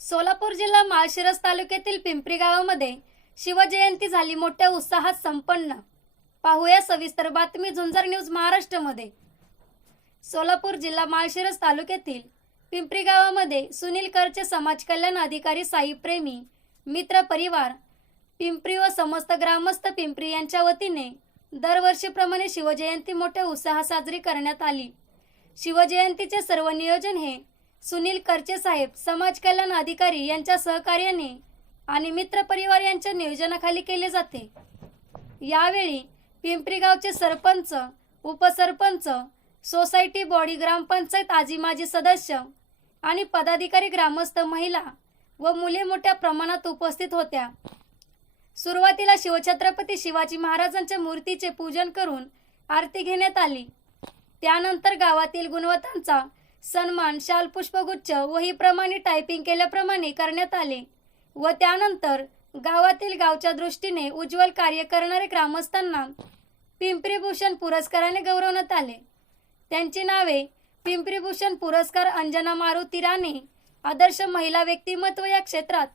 सोलापूर जिल्हा माळशिरस तालुक्यातील पिंपरी गावामध्ये शिवजयंती झाली मोठ्या उत्साहात संपन्न. पाहूया सविस्तर बातमी झुंजार न्यूज महाराष्ट्रमध्ये. सोलापूर जिल्हा माळशिरस तालुक्यातील पिंपरी गावामध्ये सुनील करचे समाज कल्याण अधिकारी साईप्रेमी मित्र परिवार पिंपरी व समस्त ग्रामस्थ पिंपरी यांच्या वतीने दरवर्षीप्रमाणे शिवजयंती मोठ्या उत्साहात साजरी करण्यात आली. शिवजयंतीचे सर्व नियोजन हे सुनील करचे साहेब समाज कल्याण अधिकारी यांच्या सहकार्याने आणि मित्र परिवार यांच्या नियोजनाखाली केले जाते. यावेळी पिंपरी गावचे सरपंच उपसरपंच सोसायटी बॉडी ग्रामपंचायत आजी माजी सदस्य आणि पदाधिकारी ग्रामस्थ महिला व मुले मोठ्या प्रमाणात उपस्थित होत्या. सुरुवातीला शिवछत्रपती शिवाजी महाराजांच्या मूर्तीचे पूजन करून आरती घेण्यात आली. त्यानंतर गावातील गुणवंतांचा सन्मान शाल पुष्पगुच्छ वहीप्रमाणे टायपिंग केल्याप्रमाणे करण्यात आले व त्यानंतर गावातील गावच्या दृष्टीने उज्ज्वल कार्य करणारे ग्रामस्थांना पिंपरी भूषण पुरस्काराने गौरवण्यात आले. त्यांची नावे पिंपरी भूषण पुरस्कार अंजना मारुती राणे आदर्श महिला व्यक्तिमत्व या क्षेत्रात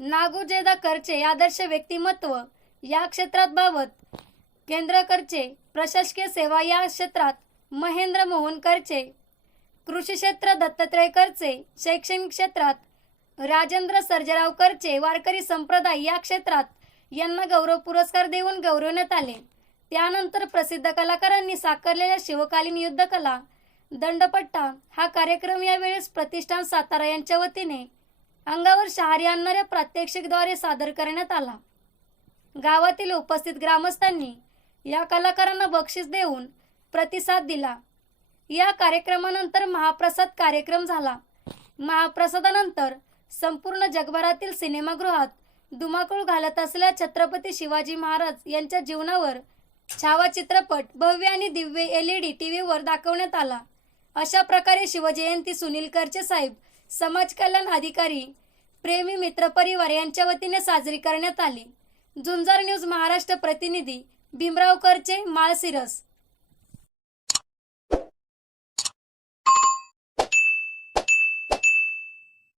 नागू करचे आदर्श व्यक्तिमत्व या क्षेत्रात बाबत केंद्रकरचे प्रशासकीय सेवा या क्षेत्रात महेंद्र मोहन करचे कृषी क्षेत्र दत्तात्रय करचे शैक्षणिक क्षेत्रात राजेंद्र सर्जेराव करचे वारकरी संप्रदाय या क्षेत्रात यांना गौरव पुरस्कार देऊन गौरवण्यात आले. त्यानंतर प्रसिद्ध कलाकारांनी साकारलेल्या शिवकालीन युद्धकला दंडपट्टा हा कार्यक्रम यावेळेस प्रतिष्ठान सातारा यांच्या वतीने अंगावर शहारी आणणाऱ्या प्रात्यक्षिकद्वारे सादर करण्यात आला. गावातील उपस्थित ग्रामस्थांनी या कलाकारांना बक्षीस देऊन प्रतिसाद दिला. या कार्यक्रमानंतर महाप्रसाद कार्यक्रम झाला. महाप्रसादानंतर संपूर्ण जगभरातील सिनेमागृहात धुमाकूळ घालत असलेल्या छत्रपती शिवाजी महाराज यांच्या जीवनावर छावा चित्रपट भव्य आणि दिव्य एल ई डी टीव्हीवर दाखवण्यात आला. अशा प्रकारे शिवजयंती सुनील करचे साहेब समाज कल्याण अधिकारी प्रेमी मित्र परिवार यांच्या वतीने साजरी करण्यात आली. झुंजार न्यूज महाराष्ट्र प्रतिनिधी भीमराव करचे माळसिरस